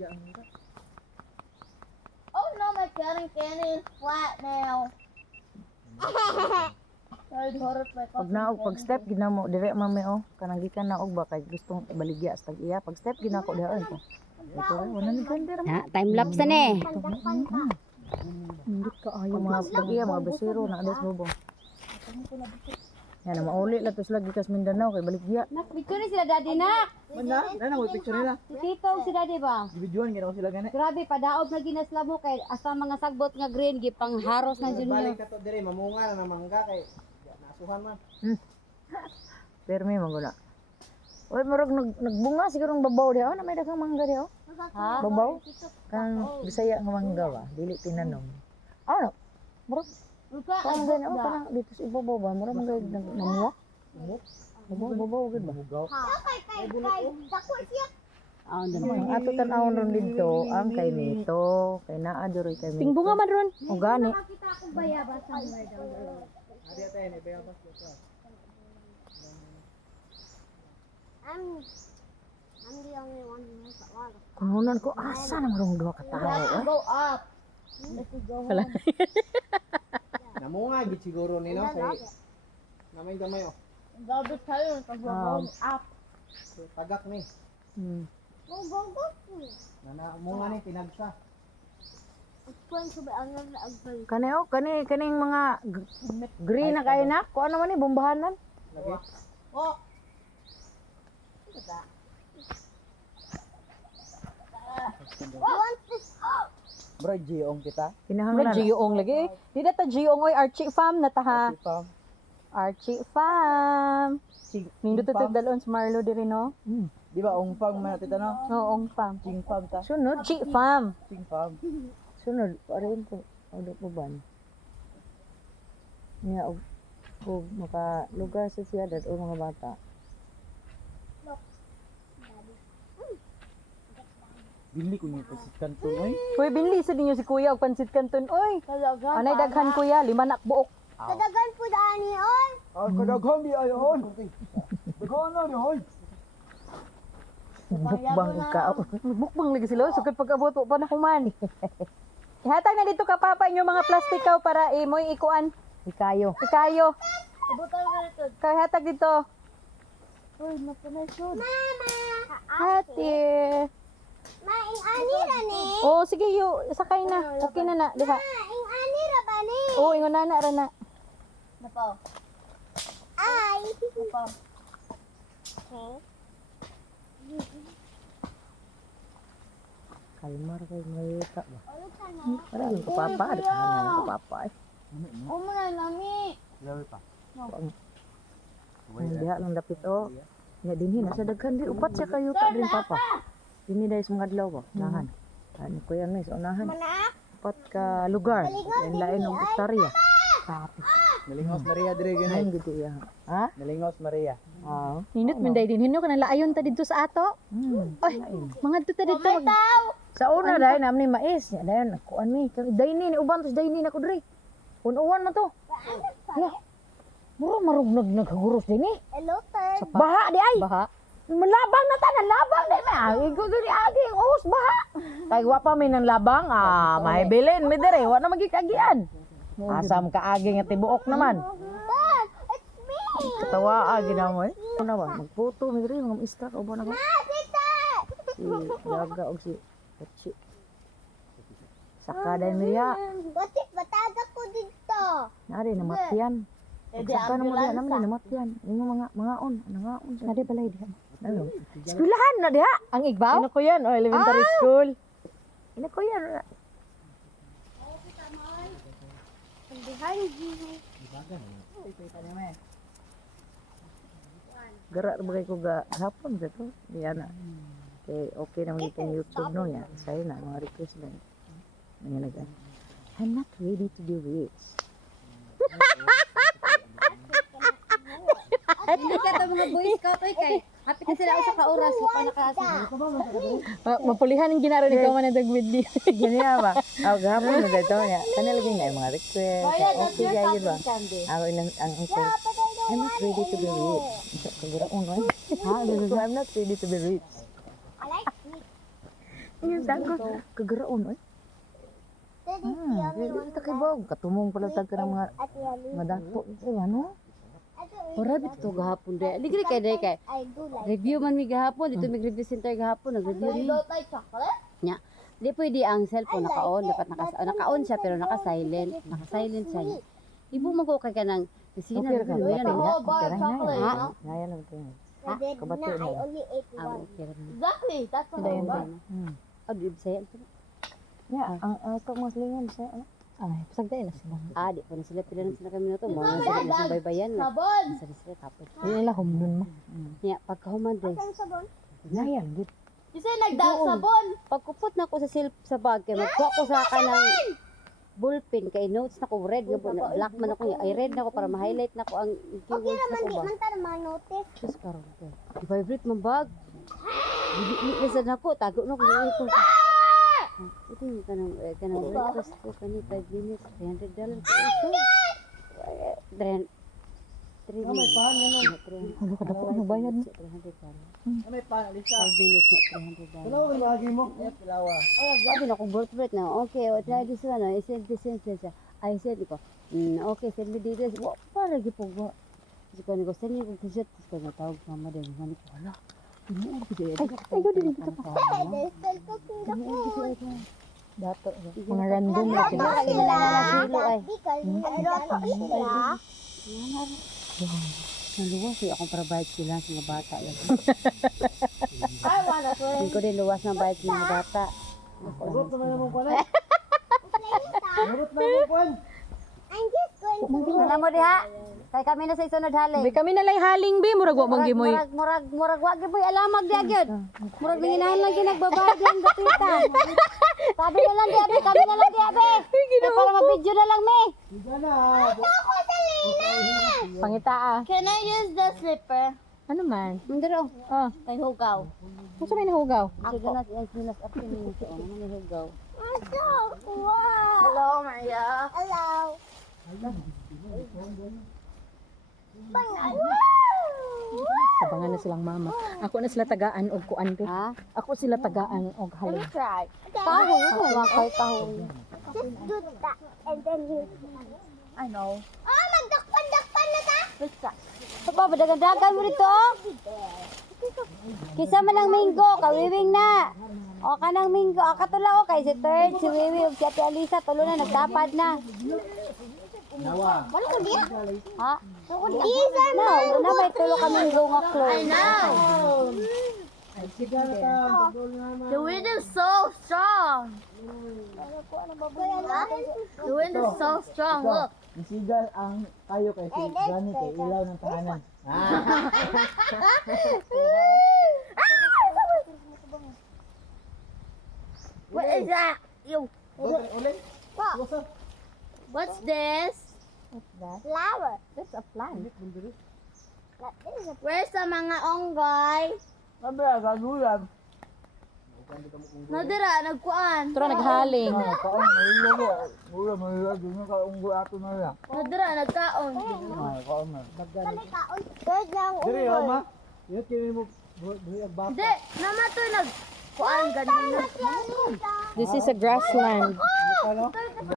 Oh no, my Karen is flat now. Pag step ginamo dire mami oh kanang gikan na og ba kay gustong baligya sa iya pag step ginako diha ko. Ito wala ni ganda ra. Ha, time lapse na eh. Hindi ka ayaw mga pag-iya mga basero na adas bobong. Yan na mauli la tos lagi kas Mindanao kay baligya. Nak, picture ni sila daddy nak. Mana? Nana mo picture nila. Si Tito si daddy ba? Videoan ginaw sila gani. Grabe, padaog na ginasla mo kay asa mga sagbot nga green gipang haros na jud niyo. Balik ka to dire mamunga na mangga kay nasuhan man. Permi manguna. Oy murag nagbunga siguro ng babaw diha. Na may daghang mangga diha. Ha? Babaw? Kang Bisaya nga mangga ba? Dili tinanom. Ano? Murag kang gani oh kanang dito sa ibabaw ba? Murag mangga namuwa. Babaw gud ba? Kay dako siya. Ah, Ang ato tan-awon ron dito ang kay Mito, kay naa diri kay Mito. Tingbunga man ron. O gani. Kita akong bayabas somewhere down the road. Ari ata ni bayabas ko. I'm the only one who knows that water. Kununan ko asa na marong duha ka tawo eh. Go up. Let's go home. Namunga gid siguro nila kay namay oh. Gabi tayo pag go up. So, tagak ni. Go. Nana munga ni tinagsa. Explain to be ang agpal. Kani oh, kaning mga green na kay na. Ko ano man ni bombahanan. Lagi. Oh. Bro, jiong kita. Kinahanglan. Giyoong lagi. Di ta giyoong oy Archie Farm na ta ha. Ipam. Archie Farm. Nindot to dalon sa Marlo diri no. Di ba ongpang man tita no? Oo, ong farm. Chingpam ta. Sunod, Archie Farm. Chingpam. sunod parehin ko. Ano po ba? Niya og maka lugar sa siyudad o mga bata. Dili ko ni pasit kanto oy. Kuy binli sa ninyo si Kuya og pansit kanton oy. Anay daghan Kuya, 5 nak buok. Kadagan po dani on. Ah, kadaghan di ayon. Daghan na di hoy. Bukbang ka. Bukbang lagi sila sugod pag-abot wa pa na kuman. Ihatag na dito ka papa inyo mga plastikaw para imoy ikuan. Ikayo. Ikayo. Ibutan mo dito. Kay hatag dito. Uy, mapanay sud. Mama. Hati. Maing anira ni. Oh sige yo, sakay na. Okay na na, diha. Maing anira ba ni? Oh, ingon na ra na. Napaw. Ay. Napaw. Okay. Kalmar kay mayita ba? Ulit ka na. Para lang ko papa, ada kahanan ko papa. O mo na nami. Lawi pa. Diha lang dapit o. Nya dinhi na sa daghan di upat siya kayo ta din papa. Dinhi dai sa mga adlaw ba? Nahan. Ano ko yan sa unahan. Mana? Upat ka lugar. Lain ng hektarya. Kapi. Nalingos Maria dire gani. Ngayon gitu ya. Ha? Nalingos Maria. Oo. Ninot man day din hinno kana laayon ta didto sa ato. Ay, mga dito dito. Sa una dai namni mais nya dayon kuan mi. Dai ni uban tos dai ni nako diri. Uwan na to. Ya. Muro marugnog naghuros din ni. Hello, sir. Baha di ay. Baha. Malabang na tanan, labang di ba? Ikaw gani aging us baha. Kay wa pa may nang labang, may bilin mi dire, wa na magikagian. Asam ka aging at tibuok naman. Dad, it's me. Tawa agi na mo eh. Ano ba? Magputo mi dire mga istra o ba na ko? Tita. Si Daga og si Kachi. Saka dai mi ya. Bakit bataga ko dito? Nari namatyan. Saka na mo diha naman namatyan. Ingo mga on, nangaon sa Nade balay diha. ano? Eskwelahan na diha. Ang igbaw? Ano ko yan? O, elementary school. Ano ko yan? Behind you. Gara bagay ko ga hapon sa to. Diyan na. Okay naman itong YouTube no ya. Sa'yo na, mga request lang. Nangyalaga. I'm not ready to be rich. Hindi ka ta mga boy scout oy kay. Hapit na sila usa ka oras wa pa nakaasa. Mapulihan ang ginaro ni Kaman ng midday. Gini ba? Gahapon na dito niya. Kanya lagi nga yung mga request. Okay kaya yun ba? Ako ang uncle. I'm not ready to be rich. Kagura ko no. Ha? I'm not ready to be rich. I like sweet. Yan dago. Kagaraon oy. Dili ta kay bog katumong pala tag ka ng mga dato. Eh ano? Ora bit to gahapon day. Ligri kay day kay. I do like Review man mi gahapon dito mig review center gahapon nag-review You mi. don't like chocolate? Nya. Di pwede ang cellphone naka-on, dapat naka-on siya pero naka-silent. Naka-silent siya. Ibo mo ko kay kanang kusina Okay, na okay. yan. The whole bar of chocolate, Ha? no? Ngaya lang ko. I did Kabati not. I mo. only ate Ah, one. okay ra. Exactly. That's the Dayon whole bar. din. Ah, di bisaya. Ya, ang ito mas lingon sa ay, pasagday na sila. Ah, di pa na sila pila na sila kami na to. Mga sila na sa baybayan. Sabon. Sa sila tapos. Di nila humnon mo. Nya pagkahuman day. Saan sabon? Ngaya lang gid. You say nagdag sabon. Pagkupot na ko sa sa bag kay magkuha ko sa kanang ballpen kay notes na ko red nga po na black man ako ay red na ko para ma-highlight na ko ang keywords na ko ba. Man tayo ma-notice. Just karon kay. Favorite man bag. Di sa nako tago na ko ko. Ito yung kanang breakfast ko kani 5 minutes $300 ko ito. 3 minutes. Ano ka dapat mo bayad mo? $300. May pan, Alisa. 5 minutes na $300. Ano ang lagi mo? Pilawa. Sabi na kung birthday na, okay, try this one, I send this and this. I said ko, okay, send me details. Wa, para gipog wa. Kasi ko niko, send me kong t-shirt. Kasi ko natawag sa mama din. Mani ko, wala. Tinuod ko dyan. Ay, din kita pa. Dato. Mga random na sila. Silo ay. Because Naluwas eh, akong para bayad sila sa mga bata. I wanna play. Hindi ko din luwas ng bayad sa mga bata. Urot naman naman pala. Urot na naman pan. I'm just going to. Ano mo diha? Kay kami na sa isunod haling. Bi kami na lang haling bi murag wa man gimoy. Murag wag gyud alamag di agyud. Murag nanginahan lang ginagbabayad yan gatita. Sabi na lang di abi, kami na lang di abi. Kaya para ma-video na lang me. Diga na. Pangita ah. Can I use the slipper? Ano man? Ndero. Oh, Kay hugaw. unsa may nahugaw? Sige na yan sinas apin ni sa ano ni hugaw. Hello, Maria. Hello. Tabangan na silang mama. Ako na sila tagaan og kuan bi. Ha? Ako sila tagaan og haling. Try. Tahon ko mga kay tahon. Just do that and then you. I know. Oh, magdakpan na ta. Basta. Papa dagan mo dito. Kisa man ang minggo, kawiwing na. O kanang minggo, katula o kay si third, si Wiwi ug si Ate Alisa tulo na nagtapad na. Nawa. Wala ka diya? Ha? These are my Na may tulo ka minggo nga I close. know. Siga na ta. Tugol naman. The wind is so strong. The wind is so strong. Look. Isigal ang tayo kay si Gani kay ilaw ng tahanan. What is that? Yo. Ulit. What? What's this? Flower. That's a plant. Where's the mga onggoy? Sabi gagulan. Nadira, nagkuan. Tara naghaling. Kaon mahilo ko. Mura mahilo din ka unggo ato na lang. Nadira, nagkaon. Kaon na. Third lang Dire ma. Yun kini mo buhi ang baka. Hindi, namatoy nagkuan ganun. This is a grassland. Ano?